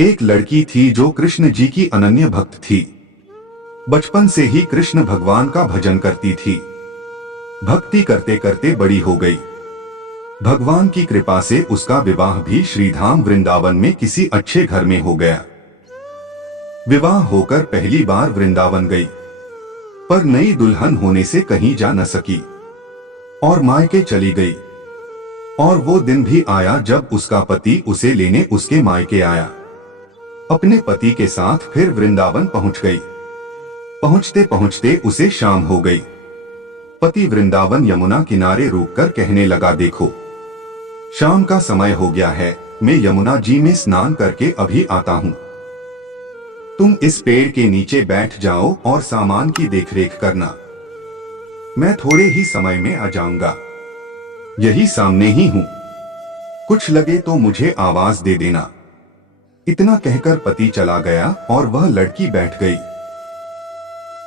एक लड़की थी जो कृष्ण जी की अनन्य भक्त थी। बचपन से ही कृष्ण भगवान का भजन करती थी। भक्ति करते करते बड़ी हो गई। भगवान की कृपा से उसका विवाह भी श्रीधाम वृंदावन में किसी अच्छे घर में हो गया। विवाह होकर पहली बार वृंदावन गई, पर नई दुल्हन होने से कहीं जा न सकी और मायके चली गई। और वो दिन भी आया जब उसका पति उसे लेने उसके मायके आया। अपने पति के साथ फिर वृंदावन पहुंच गई। पहुंचते पहुंचते उसे शाम हो गई। पति वृंदावन यमुना किनारे रुककर कहने लगा, देखो शाम का समय हो गया है, मैं यमुना जी में स्नान करके अभी आता हूं। तुम इस पेड़ के नीचे बैठ जाओ और सामान की देखरेख करना। मैं थोड़े ही समय में आ जाऊंगा। यही सामने ही हूं, कुछ लगे तो मुझे आवाज दे देना। इतना कहकर पति चला गया और वह लड़की बैठ गई।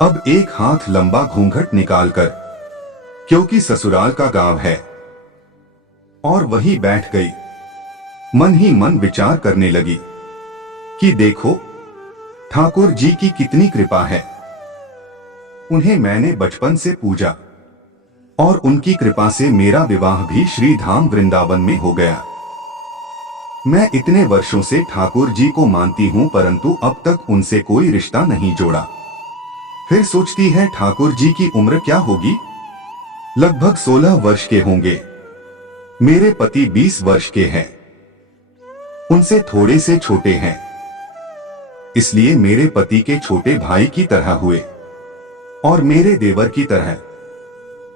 अब एक हाथ लंबा घूंघट निकालकर, क्योंकि ससुराल का गांव है, और वही बैठ गई। मन ही मन विचार करने लगी कि देखो ठाकुर जी की कितनी कृपा है। उन्हें मैंने बचपन से पूजा और उनकी कृपा से मेरा विवाह भी श्रीधाम वृंदावन में हो गया। मैं इतने वर्षों से ठाकुर जी को मानती हूं, परंतु अब तक उनसे कोई रिश्ता नहीं जोड़ा। फिर सोचती है ठाकुर जी की उम्र क्या होगी, लगभग 16 वर्ष के होंगे। मेरे पति 20 वर्ष के हैं, उनसे थोड़े से छोटे हैं, इसलिए मेरे पति के छोटे भाई की तरह हुए और मेरे देवर की तरह।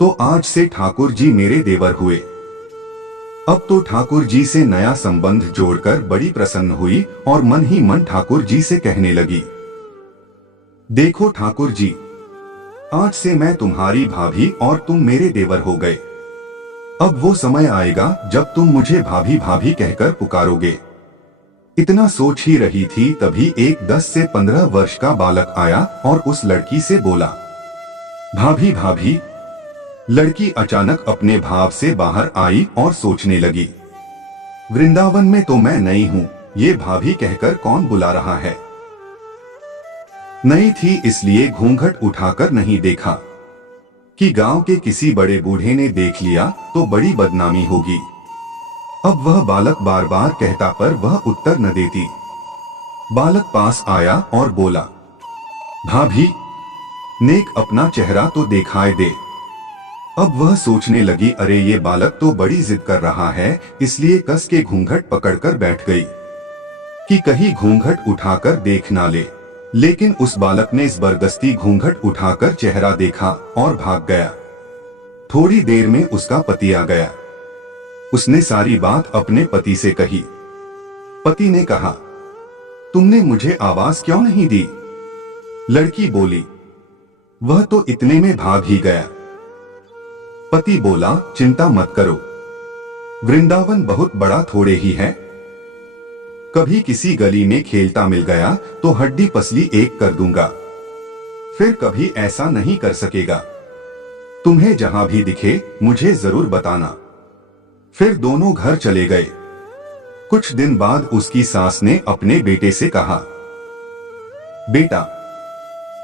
तो आज से ठाकुर जी मेरे देवर हुए। अब तो ठाकुर जी से नया संबंध जोड़कर बड़ी प्रसन्न हुई और मन ही मन ठाकुर जी से कहने लगी, देखो ठाकुर जी, आज से मैं तुम्हारी भाभी और तुम मेरे देवर हो गए। अब वो समय आएगा जब तुम मुझे भाभी भाभी कहकर पुकारोगे। इतना सोच ही रही थी, तभी एक 10 से 15 वर्ष का बालक आया और उस लड़की से बोला, भाभी भाभी। लड़की अचानक अपने भाव से बाहर आई और सोचने लगी, वृंदावन में तो मैं नई हूं, ये भाभी कहकर कौन बुला रहा है। नई थी इसलिए घूंघट उठाकर नहीं देखा कि गांव के किसी बड़े बूढ़े ने देख लिया तो बड़ी बदनामी होगी। अब वह बालक बार बार कहता पर वह उत्तर न देती। बालक पास आया और बोला, भाभी नेक अपना चेहरा तो दिखाए दे। अब वह सोचने लगी, अरे ये बालक तो बड़ी जिद कर रहा है, इसलिए कस के घूंघट पकड़कर बैठ गई कि कहीं घूंघट उठाकर देख ना ले। लेकिन उस बालक ने जबरदस्ती घूंघट उठाकर चेहरा देखा और भाग गया। थोड़ी देर में उसका पति आ गया। उसने सारी बात अपने पति से कही। पति ने कहा, तुमने मुझे आवाज क्यों नहीं दी। लड़की बोली, वह तो इतने में भाग ही गया। पति बोला, चिंता मत करो, वृंदावन बहुत बड़ा थोड़े ही है। कभी किसी गली में खेलता मिल गया तो हड्डी पसली एक कर दूंगा, फिर कभी ऐसा नहीं कर सकेगा। तुम्हें जहां भी दिखे मुझे जरूर बताना। फिर दोनों घर चले गए। कुछ दिन बाद उसकी सास ने अपने बेटे से कहा, बेटा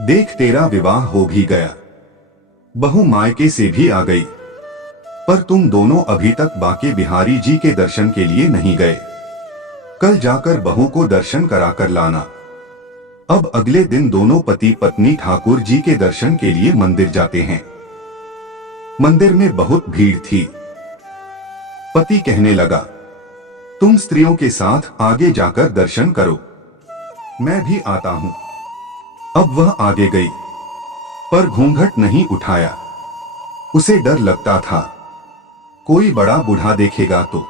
देख तेरा विवाह हो भी गया, बहू मायके से भी आ गई, पर तुम दोनों अभी तक बाके बिहारी जी के दर्शन के लिए नहीं गए। कल जाकर बहू को दर्शन कराकर लाना। अब अगले दिन दोनों पति पत्नी ठाकुर जी के दर्शन के लिए मंदिर जाते हैं। मंदिर में बहुत भीड़ थी। पति कहने लगा, तुम स्त्रियों के साथ आगे जाकर दर्शन करो, मैं भी आता हूं। अब वह आगे गई, पर घूंघट नहीं उठाया। उसे डर लगता था, कोई बड़ा बूढ़ा देखेगा तो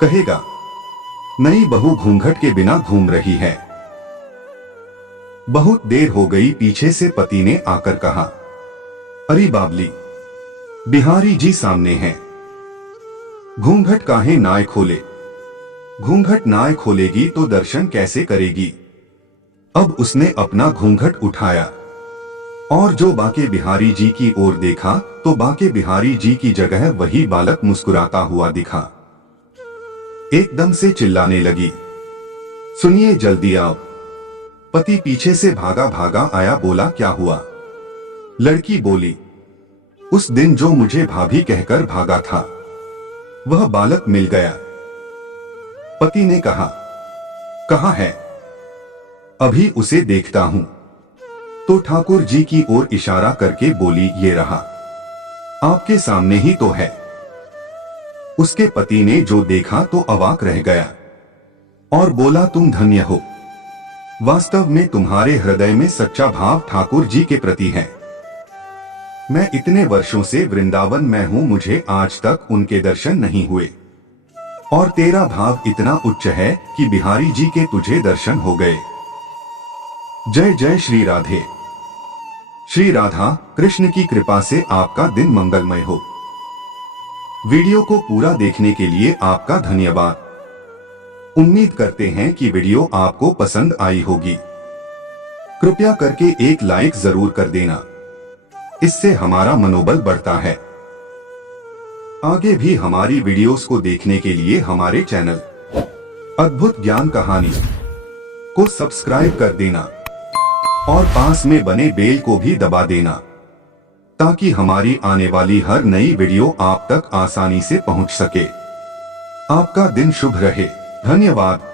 कहेगा, नई बहू घूंघट के बिना घूम रही है। बहुत देर हो गई, पीछे से पति ने आकर कहा, अरे बाबली, बिहारी जी सामने हैं, घूंघट काहे नाय खोले। घूंघट नाय खोलेगी तो दर्शन कैसे करेगी। अब उसने अपना घूंघट उठाया और जो बाके बिहारी जी की ओर देखा तो बाके बिहारी जी की जगह वही बालक मुस्कुराता हुआ दिखा। एकदम से चिल्लाने लगी, सुनिए जल्दी आओ। पति पीछे से भागा भागा आया, बोला क्या हुआ? लड़की बोली, उस दिन जो मुझे भाभी कहकर भागा था वह बालक मिल गया। पति ने कहा, कहाँ है? अभी उसे देखता हूं। तो ठाकुर जी की ओर इशारा करके बोली, ये रहा, आपके सामने ही तो है। उसके पति ने जो देखा तो अवाक रह गया और बोला, तुम धन्य हो। वास्तव में तुम्हारे हृदय में सच्चा भाव ठाकुर जी के प्रति है। मैं इतने वर्षों से वृंदावन में हूं, मुझे आज तक उनके दर्शन नहीं हुए, और तेरा भाव इतना उच्च है कि बिहारी जी के तुझे दर्शन हो गए। जय जय श्री राधे। श्री राधा कृष्ण की कृपा से आपका दिन मंगलमय हो। वीडियो को पूरा देखने के लिए आपका धन्यवाद। उम्मीद करते हैं कि वीडियो आपको पसंद आई होगी। कृपया करके एक लाइक जरूर कर देना, इससे हमारा मनोबल बढ़ता है। आगे भी हमारी वीडियोस को देखने के लिए हमारे चैनल अद्भुत ज्ञान कहानी को सब्सक्राइब कर देना और पास में बने बेल को भी दबा देना, ताकि हमारी आने वाली हर नई वीडियो आप तक आसानी से पहुंच सके। आपका दिन शुभ रहे। धन्यवाद।